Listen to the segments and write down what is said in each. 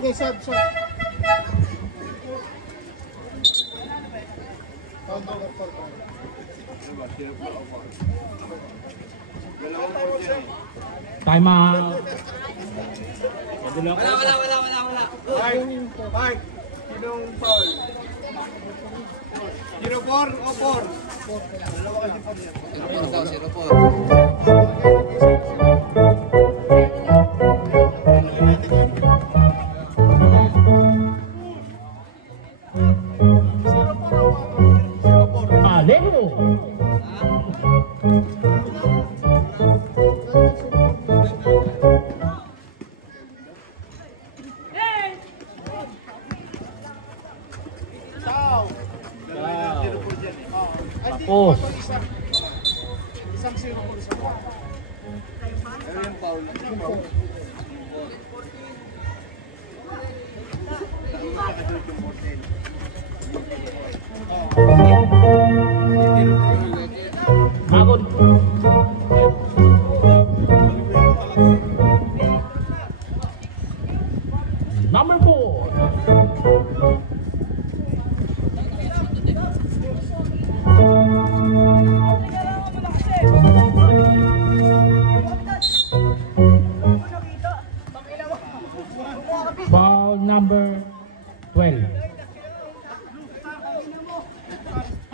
Okay, sub. Time out. Wala. Mark, sinong foul? 0-4 o 4? 0-4. Alego. Tapos. Isang 0 po isa. Pero yung foul. Agod. Number 4. Foul number 12.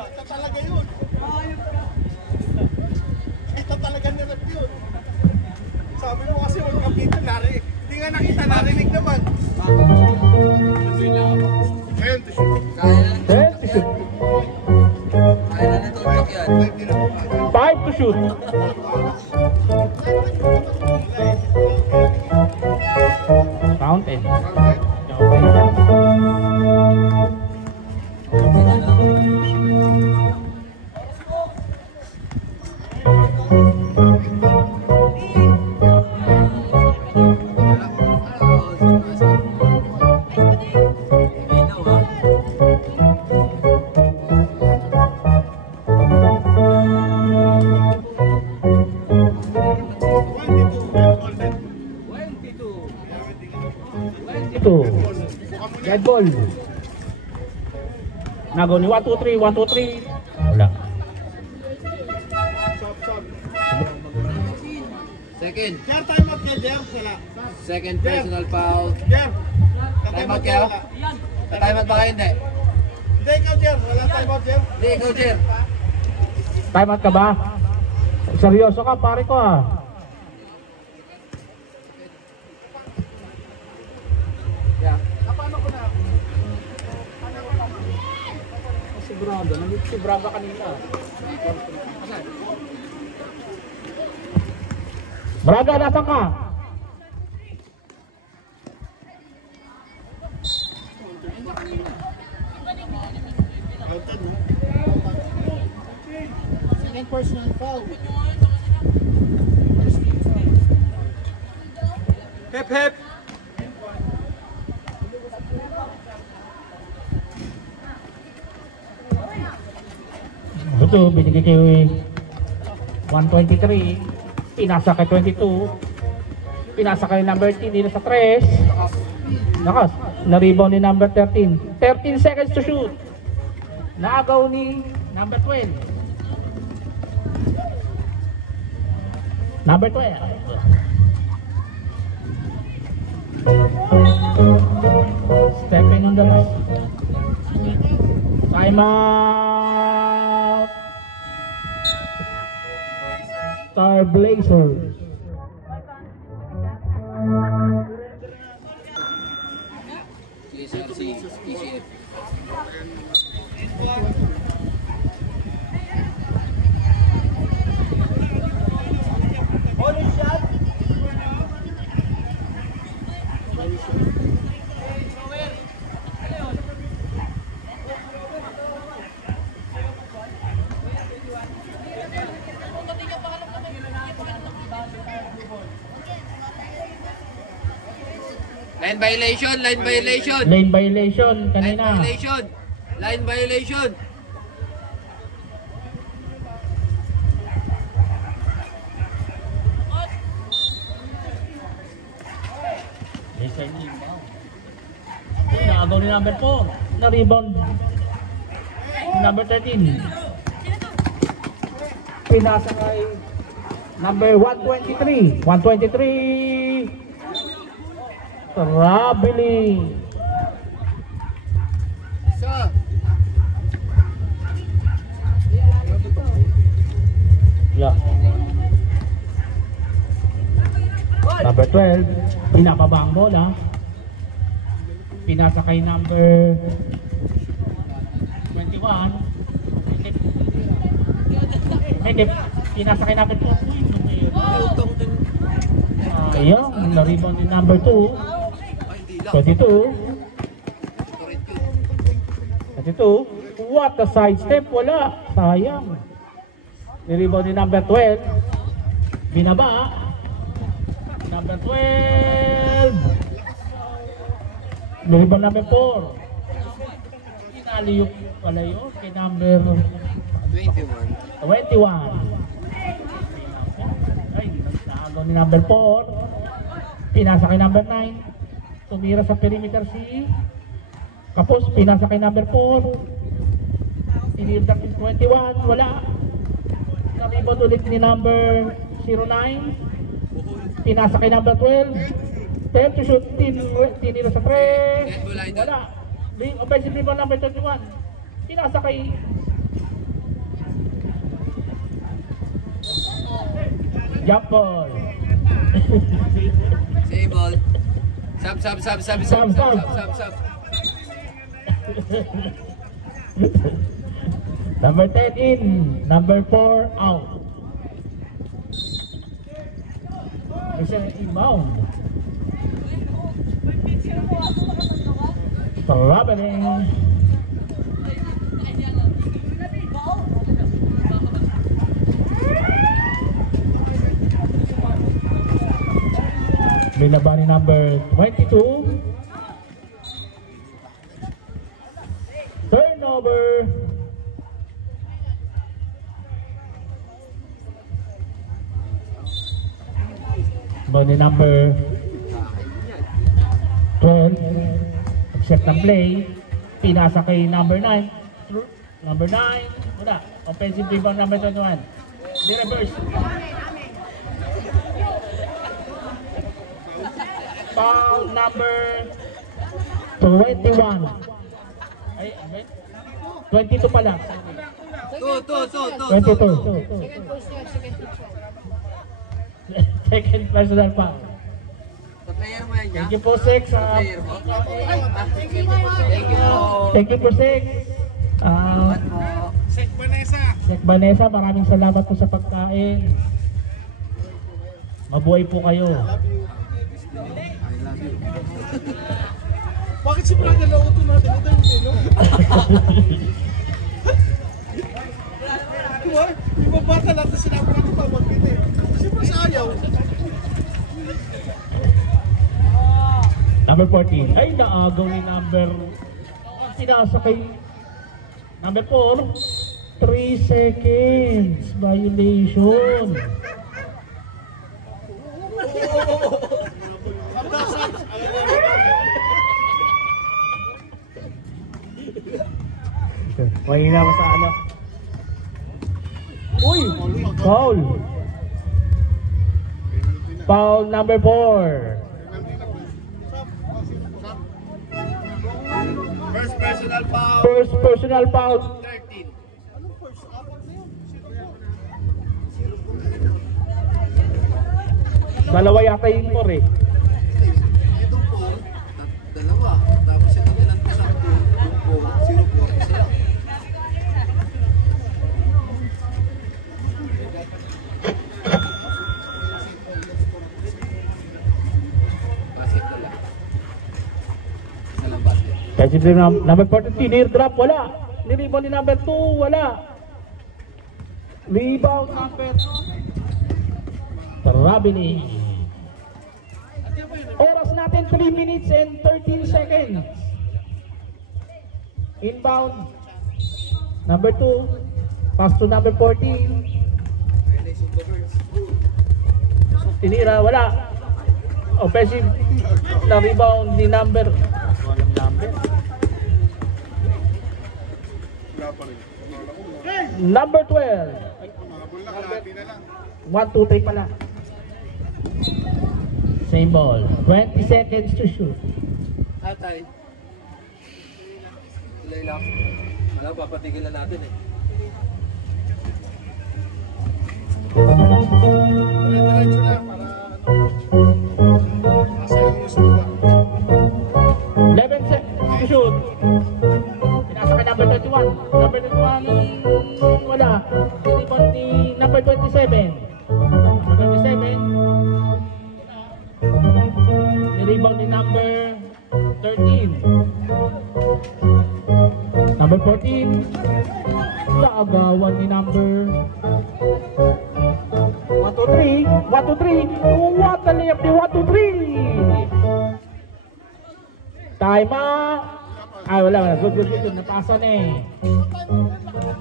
Ito talaga yun. Ito talaga nirap yun. Sabi mo kasi huwag kapitan narinig. Hindi nga nakita, narinig naman. 10 to shoot. Kaya na nito utak yan. 5 to shoot. Fountain. Red ball. Nago ni 1, 2, 3, 1, 2, 3. Wala. Second. Jer, time out niya, Jer. Wala. Second personal foul. Jer. Time out kayo? Time out ba kayo? Hindi. Hindi, ikaw, Jer. Wala time out, Jer. Hindi, ikaw, Jer. Time out ka ba? Seryoso ka, pare ko ah. Si Braga kanina. Braga, nasan ka? Counted, no? Second personal foul. Hep, hep. Ito, binigay kay 123. Pinasa kay 22. Pinasa kay number 10 dito sa 3. Nakas, na-rebound ni number 13. 13 seconds to shoot. Naagaw ni number 12. Number 12. Stepping on the line. Time out. Star Blazers. CSRC, TCF. Line violation, line violation. Lane violation Line kanina. violation. Line violation. Baseline inbound. Naagaw ni number 4. Na-rebound. Number 13. Pinasa kay number 123. 123. Traveling. Isa. Yeah. Number 12, pinapaba ang bola. Pinasa kay number 21. Medip, pinasa kay number 2. Ayun, na-rebound ni number 2. Ay, hindi lang. 22. Correct yun. 22. What a sidestep, wala. Sayang. Ni-rebound ni number 12. Binaba. Number 12. Ni-rebound number 4. Inaliyok pala yun kay number 21. 21. Ay, naagaw ni number 4. Pinasa kay number 9. Tumira sa perimeter si Kapos. Pinasa kay number 4. Tinirdak ni 21. Wala. Na-rebound ulit ni number 09. Pinasa kay number 12. 10 to shoot. Tinira sa 3. Wala. Offensive rebound number 31. Pinasa kay jump ball. Sable. Sub. Number 10 in. Number 4 out. Isa na inbound. Traveling. Binaba ni number 22. Turnover. Ni number 12. Accept ng play. Pinasa kay number 9. Number 9. Wala. Offensive rebound number 21. Di reverse. Foul number 21. Ay, 22 pala. 22. Second personal pa. Sa player mo yan, Thank you po, Six. player mo. Thank you po, Six. Sek Vanessa. Sek Vanessa, maraming salamat po sa pagkain. Mabuhay po kayo. I love you. Bakit si Brother Lauto natin? Ito yung natin sinabi natin ito, mag-pit eh. Siyempre sa ayaw. Number 14. Ay, naagaw ni number... Sinasakay. Number 4. 3 seconds. Violation. Mahina mo sa ano. Uy! Foul! Foul number 4. First personal foul. First personal foul. 13. Dalawa yata yung 4 eh. Itong 4, dalawa. Tapos ito nilang isang 2, yung 4, 0-4. Isa lang. Basket na lang. Isa lang basket. Kasi number 43, near drop, wala. Nirebound ni number 2, wala. Rebound number 2. Traveling. Oras natin 3 minutes and 13 seconds. Inbound. Number 2. Pass to number 14. Tinira, wala. Offensive na rebound ni number. Walang number. Number 12. 1, 2, 3 pala. Same ball. 20 seconds to shoot. Atay. Tulay lang. Alam, papatigilan natin eh. Diretso na para ano. Kasi yung suba. 11 seconds to shoot. Pinasa kay number 21. Number 21, wala. Rebound ni number 27. Number 27. Rebound ni number 13. Number 14. Kaagawan ni number 1, 2, 3. 1, 2, 3. What a layup ni 1, 2, 3. Time out. Ay, wala. Good. Napasa na eh.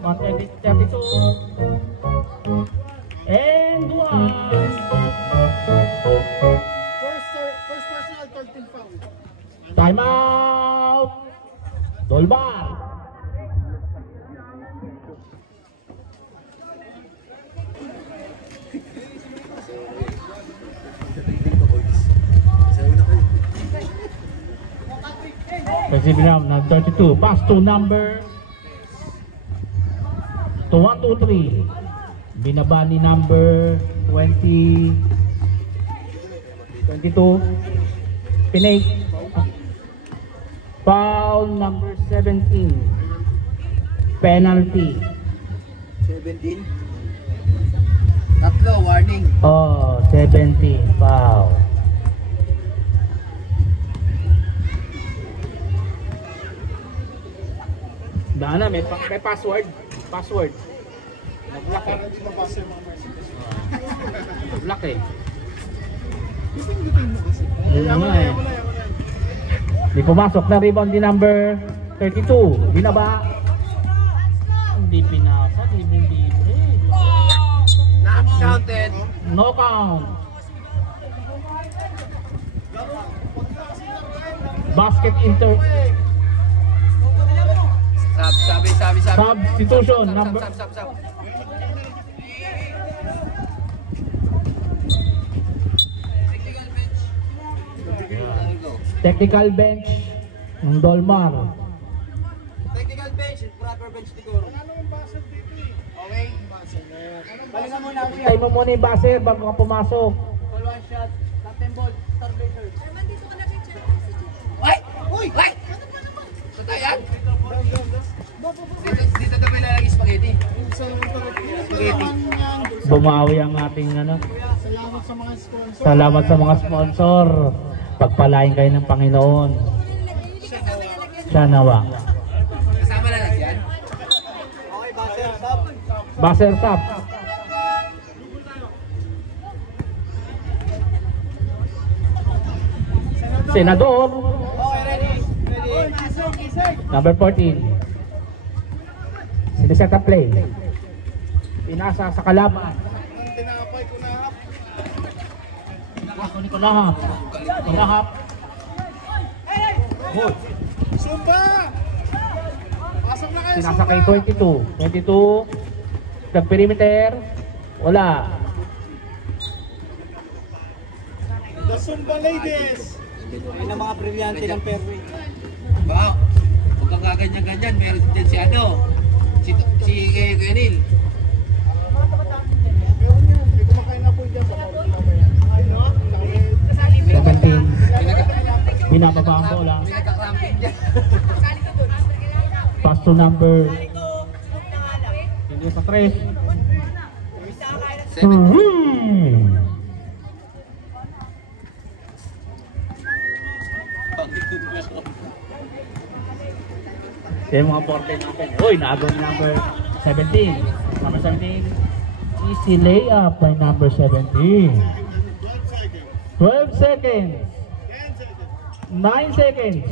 132. And 1. First personal 13 foul. Time out. Dolbar. Receive round ng 32. Pass to number to 1, 2, 3. Binaba ni number 20 22. Pinake. Foul number 17. Penalty. 17. Tatlo, warning. Oh, 17. Foul. Dana, may password. Password. Nag-block eh. Para di mabasa yung mga messages. Nag-block eh. Bitin mo kasi. Yun nga eh. Di pumasok na rebound di number 32. Binaba. Hindi pinasa. Hindi. Not counted. No count. Basket inter. Sabi. Substitution number. Sub. Technical bench ng Dolmar. Technical bench, proper bench siguro. Ano yung buzzer dito eh? Okay. Balikan mo na siya. Tayo mo muna yung buzzer bago ka pumasok. Call one shot. Captain ball. Star blazer. Uy! Sa tayan? Dito daw may lalagay spaghetti. Spaghetti. Bumawi ang ating ano. Salamat sa mga sponsor. Salamat sa mga sponsor. Pagpalain kayo ng Panginoon. Siya nawa. Kasama na lang yan. Okay, buzzer. Stop. Buzzer stop. Senador. Okay, ready. Ready. Number 14. Siniset ang play. Pinasa sa kalaban. Ang tinapay ko na hap. Ako ni Kulahap. Kulahap. Good. Sumba! Pasok na kayo, Pinasa kay 22. 22. Nag-perimeter. Wala. The Sumba ladies! Ayun ang mga brilyante ng fairway. Ba, huwag kang kaganyan-ganyan. Meron din si ano, si Kenil. Meron yun, hindi kumakain na po dyan sa mga mamaya. Ay, no? 17. Binababa ang bola. Pinagkakramping dyan. Pass to number. Hindi sa 3. 7. Kaya mga 14 natin. Uy, naagaw ni number 17. Number 17. Easy layup by number 17. 12 seconds. 9 seconds.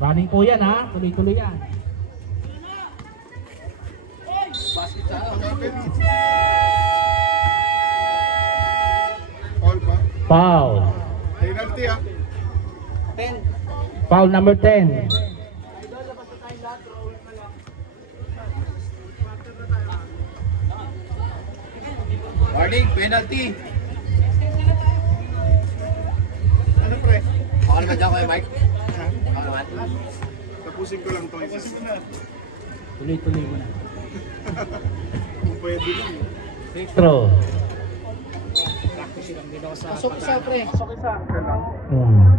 Running po yan ha. Tuloy-tuloy yan. Basket sa ano. All ba? Foul. Penalty ah. 10. Foul number 10. Warning, penalty. Ano pre? Baka naman dyan kayo, Mike. Baka naman. Tapusin ko lang to. Tapusin ko na. Tuloy-tuloy mo na. Kung pwede lang. Free throw. Pasok isa, pre. Pasok isa. Hmm.